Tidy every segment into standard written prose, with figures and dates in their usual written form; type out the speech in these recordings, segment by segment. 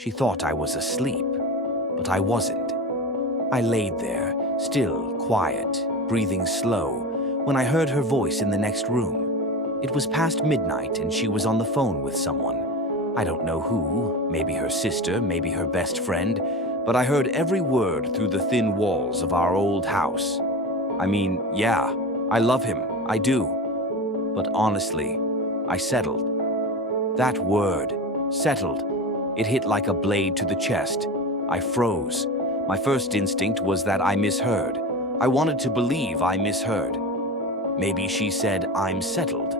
She thought I was asleep, but I wasn't. I laid there, still, quiet, breathing slow, when I heard her voice in the next room. It was past midnight and she was on the phone with someone. I don't know who, maybe her sister, maybe her best friend, but I heard every word through the thin walls of our old house. I mean, yeah, I love him, I do. But honestly, I settled. That word, settled, it hit like a blade to the chest. I froze. My first instinct was that I misheard. I wanted to believe I misheard. Maybe she said, I'm settled,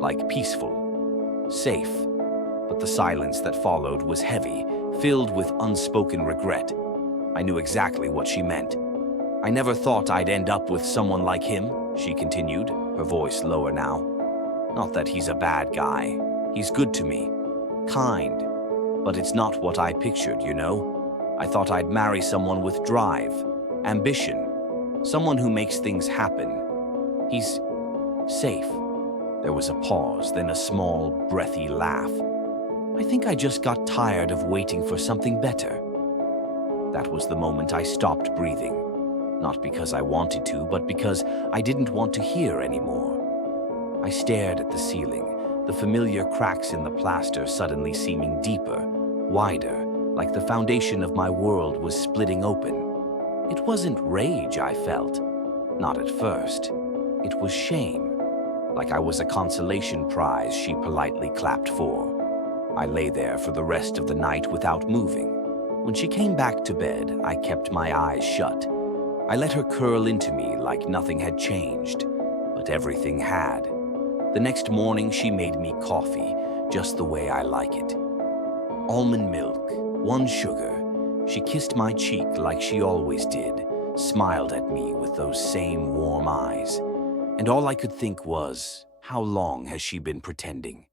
like peaceful, safe. But the silence that followed was heavy, filled with unspoken regret. I knew exactly what she meant. I never thought I'd end up with someone like him, she continued, her voice lower now. Not that he's a bad guy. He's good to me, kind. But it's not what I pictured, you know? I thought I'd marry someone with drive, ambition, someone who makes things happen. He's safe. There was a pause, then a small, breathy laugh. I think I just got tired of waiting for something better. That was the moment I stopped breathing. Not because I wanted to, but because I didn't want to hear anymore. I stared at the ceiling, the familiar cracks in the plaster suddenly seeming deeper, wider, like the foundation of my world was splitting open. It wasn't rage I felt. Not at first. It was shame, like I was a consolation prize she politely clapped for. I lay there for the rest of the night without moving. When she came back to bed, I kept my eyes shut. I let her curl into me like nothing had changed, but everything had. The next morning, she made me coffee, just the way I like it. Almond milk, 1 sugar. She kissed my cheek like she always did, smiled at me with those same warm eyes. And all I could think was, how long has she been pretending?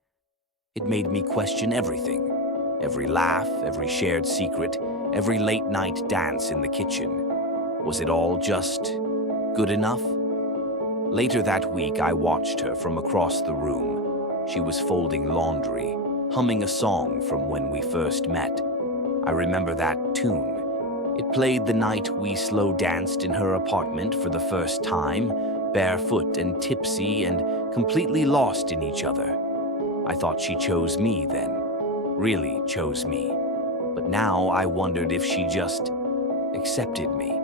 It made me question everything. Every laugh, every shared secret, every late-night dance in the kitchen. Was it all just good enough? Later that week, I watched her from across the room. She was folding laundry, humming a song from when we first met. I remember that tune. It played the night we slow danced in her apartment for the first time, barefoot and tipsy and completely lost in each other. I thought she chose me then, really chose me. But now I wondered if she just accepted me.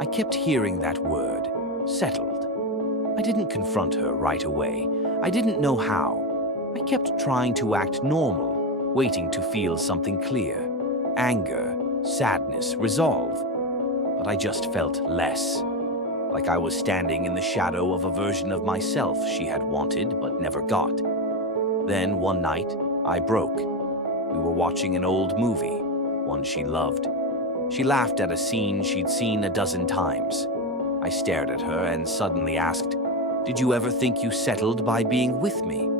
I kept hearing that word, settled. I didn't confront her right away. I didn't know how. I kept trying to act normal, waiting to feel something clear. Anger, sadness, resolve. But I just felt less. Like I was standing in the shadow of a version of myself she had wanted but never got. Then one night, I broke. We were watching an old movie, one she loved. She laughed at a scene she'd seen a dozen times. I stared at her and suddenly asked, "Did you ever think you settled by being with me?"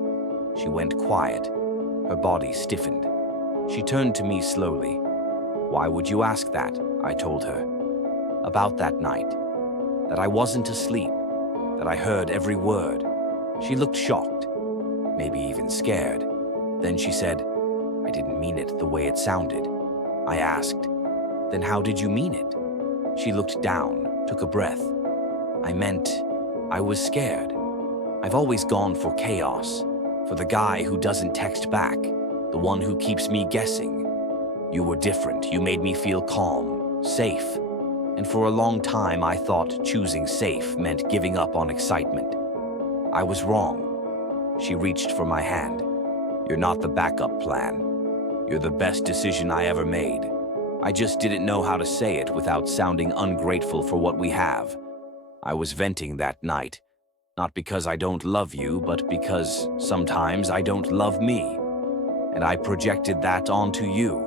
She went quiet. Her body stiffened. She turned to me slowly. "Why would you ask that?" I told her. About that night. That I wasn't asleep. That I heard every word. She looked shocked. Maybe even scared. Then she said, "I didn't mean it the way it sounded." I asked, "Then how did you mean it?" She looked down, took a breath. "I meant I was scared. I've always gone for chaos, for the guy who doesn't text back, the one who keeps me guessing. You were different. You made me feel calm, safe. And for a long time, I thought choosing safe meant giving up on excitement. I was wrong." She reached for my hand. "You're not the backup plan. You're the best decision I ever made. I just didn't know how to say it without sounding ungrateful for what we have. I was venting that night, not because I don't love you, but because sometimes I don't love me. And I projected that onto you.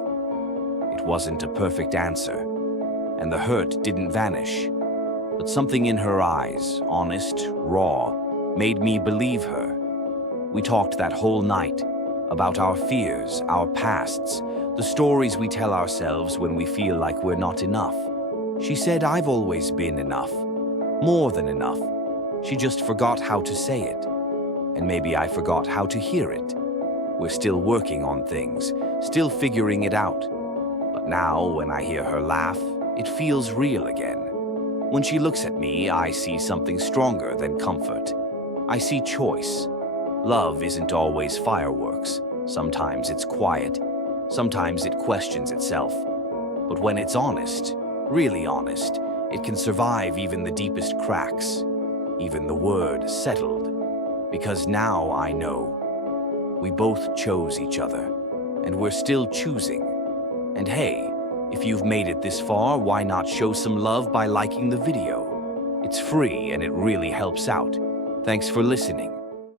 It wasn't a perfect answer, and the hurt didn't vanish. But something in her eyes, honest, raw, made me believe her. We talked that whole night about our fears, our pasts, the stories we tell ourselves when we feel like we're not enough. She said I've always been enough, more than enough. She just forgot how to say it. And maybe I forgot how to hear it. We're still working on things, still figuring it out. But now, when I hear her laugh, it feels real again. When she looks at me, I see something stronger than comfort. I see choice. Love isn't always fireworks. Sometimes it's quiet. Sometimes it questions itself. But when it's honest, really honest, it can survive even the deepest cracks, even the word settled. Because now I know. We both chose each other, and we're still choosing. And hey, if you've made it this far, why not show some love by liking the video? It's free and it really helps out. Thanks for listening.